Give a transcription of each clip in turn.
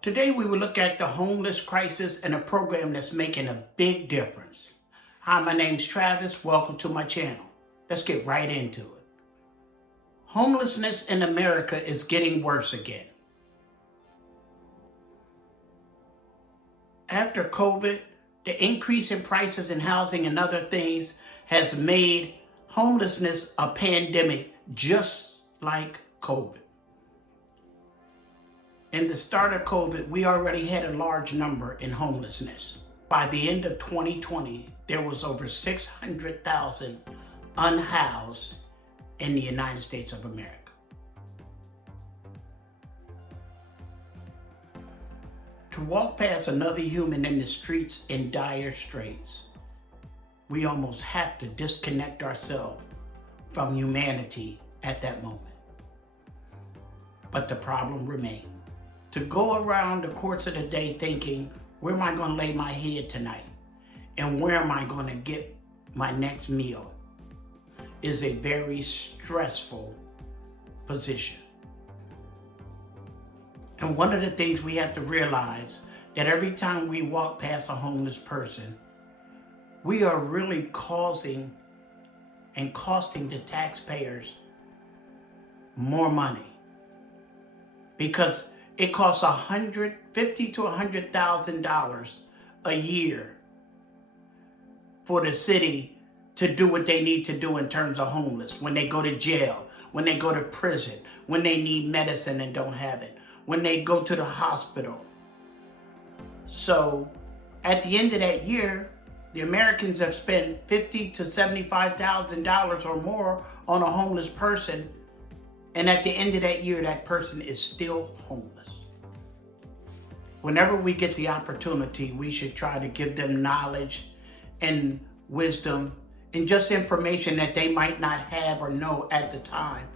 Today we will look at the homeless crisis and a program that's making a big difference. Hi, my name's Travis. Welcome to my channel. Let's get right into it. Homelessness in America is getting worse again. After COVID, the increase in prices in housing and other things has made homelessness a pandemic just like COVID. In the start of COVID, we already had a large number in homelessness. By the end of 2020, there was over 600,000 unhoused in the United States of America. To walk past another human in the streets in dire straits, we almost have to disconnect ourselves from humanity at that moment. But the problem remains. To go around the course of the day thinking, where am I going to lay my head tonight? And where am I going to get my next meal? Is a very stressful position. And one of the things we have to realize that every time we walk past a homeless person, we are really causing and costing the taxpayers more money. Because it costs $150,000 to $100,000 a year for the city to do what they need to do in terms of homeless. When they go to jail, when they go to prison, when they need medicine and don't have it, when they go to the hospital. So at the end of that year, the Americans have spent $50,000 to $75,000 or more on a homeless person. And at the end of that year, that person is still homeless. Whenever we get the opportunity, we should try to give them knowledge and wisdom and just information that they might not have or know at the time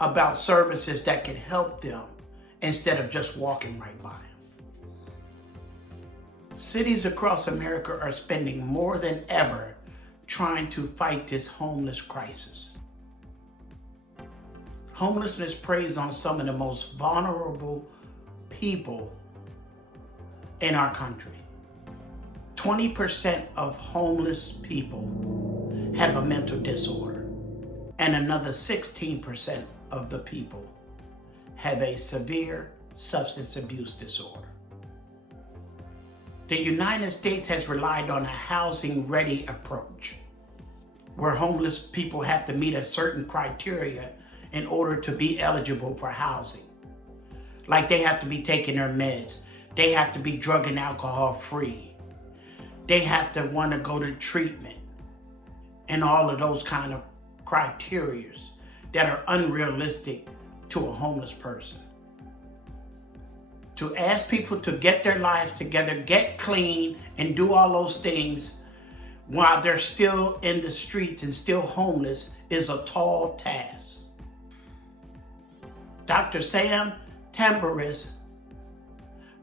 about services that can help them instead of just walking right by them. Cities across America are spending more than ever trying to fight this homeless crisis. Homelessness preys on some of the most vulnerable people in our country. 20% of homeless people have a mental disorder, and another 16% of the people have a severe substance abuse disorder. The United States has relied on a housing-ready approach, where homeless people have to meet a certain criteria in order to be eligible for housing. Like they have to be taking their meds, they have to be drug and alcohol free, they have to want to go to treatment, and all of those kind of criteria that are unrealistic to a homeless person. To ask people to get their lives together, get clean, and do all those things while they're still in the streets and still homeless is a tall task. Dr. Sam Tamburis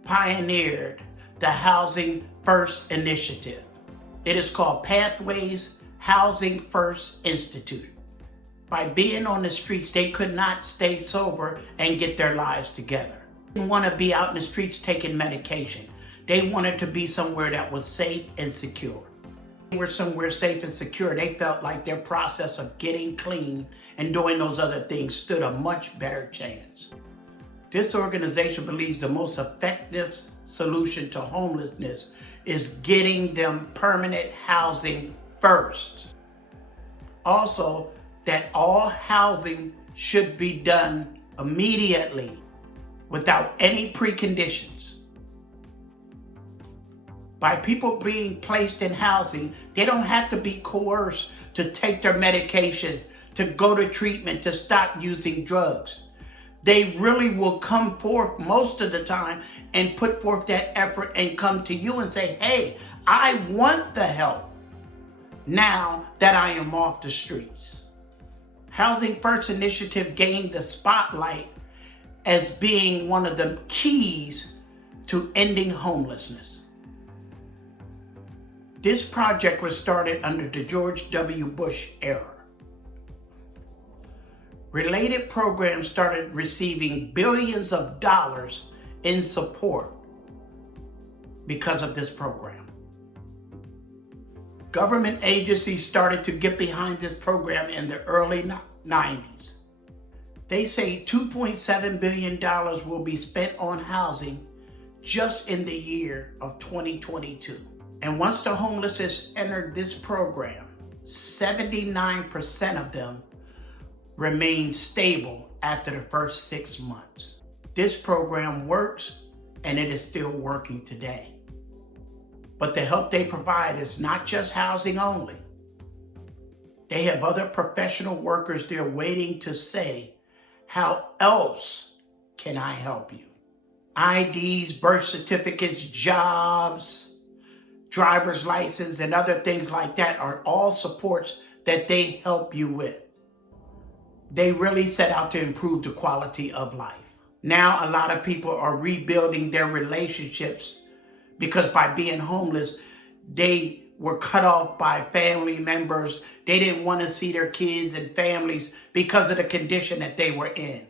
pioneered the Housing First Initiative. It is called Pathways Housing First Institute. By being on the streets, they could not stay sober and get their lives together. They didn't want to be out in the streets taking medication. They wanted to be somewhere that was safe and secure. They were somewhere safe and secure. They felt like their process of getting clean and doing those other things stood a much better chance. This organization believes the most effective solution to homelessness is getting them permanent housing first. Also, that all housing should be done immediately without any preconditions. By people being placed in housing, they don't have to be coerced to take their medication, to go to treatment, to stop using drugs. They really will come forth most of the time and put forth that effort and come to you and say, hey, I want the help now that I am off the streets. Housing First Initiative gained the spotlight as being one of the keys to ending homelessness. This project was started under the George W. Bush era. Related programs started receiving billions of dollars in support because of this program. Government agencies started to get behind this program in the early 90s. They say $2.7 billion will be spent on housing just in the year of 2022. And once the homeless has entered this program, 79% of them remain stable after the first 6 months. This program works, and it is still working today. But the help they provide is not just housing only. They have other professional workers there waiting to say, how else can I help you? IDs, birth certificates, jobs, driver's license, and other things like that are all supports that they help you with. They really set out to improve the quality of life. Now a lot of people are rebuilding their relationships because by being homeless, they were cut off by family members. They didn't want to see their kids and families because of the condition that they were in.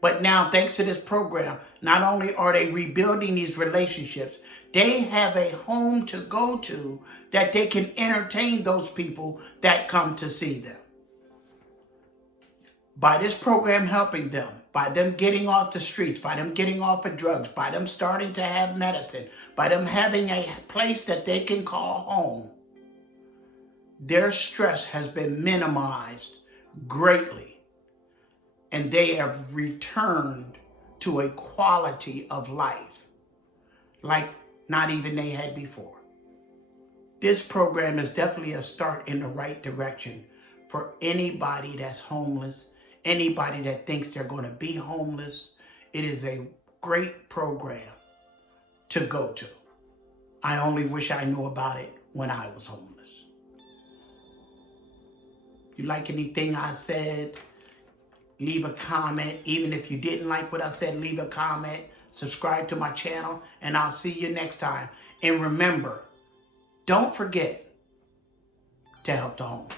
But now, thanks to this program, not only are they rebuilding these relationships, they have a home to go to that they can entertain those people that come to see them. By this program helping them, by them getting off the streets, by them getting off of drugs, by them starting to have medicine, by them having a place that they can call home, their stress has been minimized greatly, and they have returned to a quality of life like not even they had before. This program is definitely a start in the right direction for anybody that's homeless, anybody that thinks they're going to be homeless. It is a great program to go to. I only wish I knew about it when I was homeless. If you like anything I said, leave a comment. Even if you didn't like what I said, leave a comment. Subscribe to my channel, and I'll see you next time. And remember, don't forget to help the homeless.